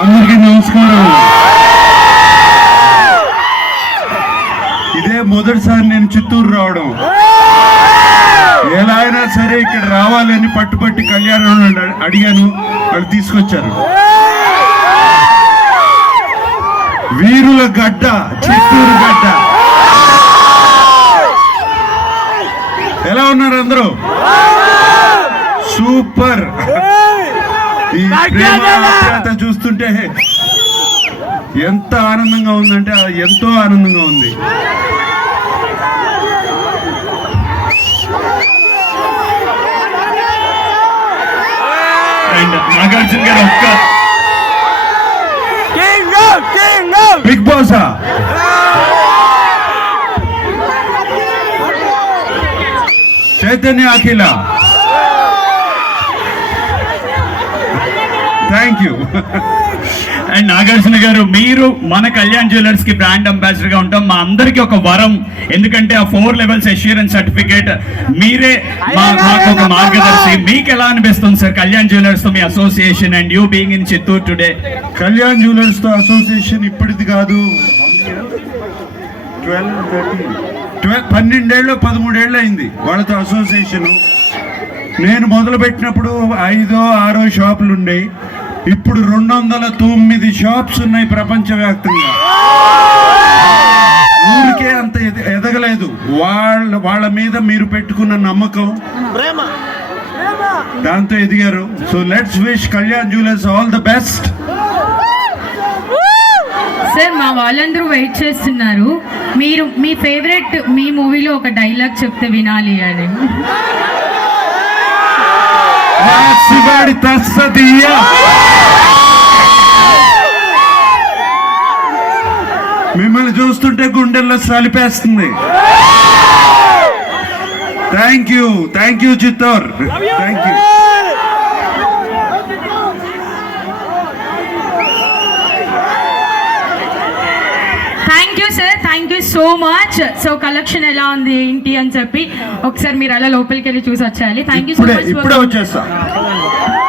అందరికీ నమస్కారం. ఇదే మొదటిసారి నేను చిత్తూరు రావడం. ఎలా అయినా సరే ఇక్కడ రావాలని పట్టుపట్టి కళ్యాణం అడిగాను, వాళ్ళు తీసుకొచ్చారు. వీరుల గడ్డ చిత్తూరు గడ్డ. ఎలా ఉన్నారు అందరూ? సూపర్. ఈ ప్రేమ చూస్తుంటే ఎంత ఆనందంగా ఉందంటే ఎంతో ఆనందంగా ఉంది. అండ్ నాగార్జున గారు ఒక్క Bigg Boss Chaitanya Akhila, thank you. And Nagarjuna గారు, మీరు మన కళ్యాణ్ జ్యువెలర్స్ కి బ్రాండ్ అంబాసిడర్ గా ఉంటాం. మా అందరికి ఒక వరం, ఎందుకంటే ఆ 4 levels అష్యూరెన్స్ సర్టిఫికేట్ మీరే మాకు ఒక మార్గదర్శి. మీకు ఎలా అనిపిస్తుంది సార్ కళ్యాణ్ జ్యువెలర్స్ తో మీ association and you being in Chittoor today? Kalyan jewellers తో అసోసియేషన్ ఇప్పటిది కాదు, 12 ఏళ్ళు 13 ఏళ్ళు అయింది వాళ్ళతో అసోసియేషన్. నేను మొదలు పెట్టినప్పుడు 5 6 షాపులు ఉండేవి. ఇప్పుడు 209 షాప్స్ ఉన్నాయి ప్రపంచవ్యాప్తంగా. ఊరికే అంత ఎదగలేదు. వాళ్ళ మీద మీరు పెట్టుకున్న నమ్మకం, దాంతో ఎదిగారు. So let's wish Kalyan jewellers all the best. Sir, మా వాళ్ళందరూ వెయిట్ చేస్తున్నారు. మీరు మీ ఫేవరెట్ మీ మూవీలో ఒక డైలాగ్ చెప్తే వినాలి అని. మిమ్మల్ని చూస్తుంటే గుండెల్లో సలిపేస్తుంది. Thank you Chittoor, thank you. Thank you sir, thank you so much. So collection ఎలా ఉంది ఏంటి అని చెప్పి ఒకసారి మీరు అలా లోపలికి వెళ్ళి చూసి వచ్చేయాలి. Thank you so much. ఇప్పుడే వచ్చేస్తా.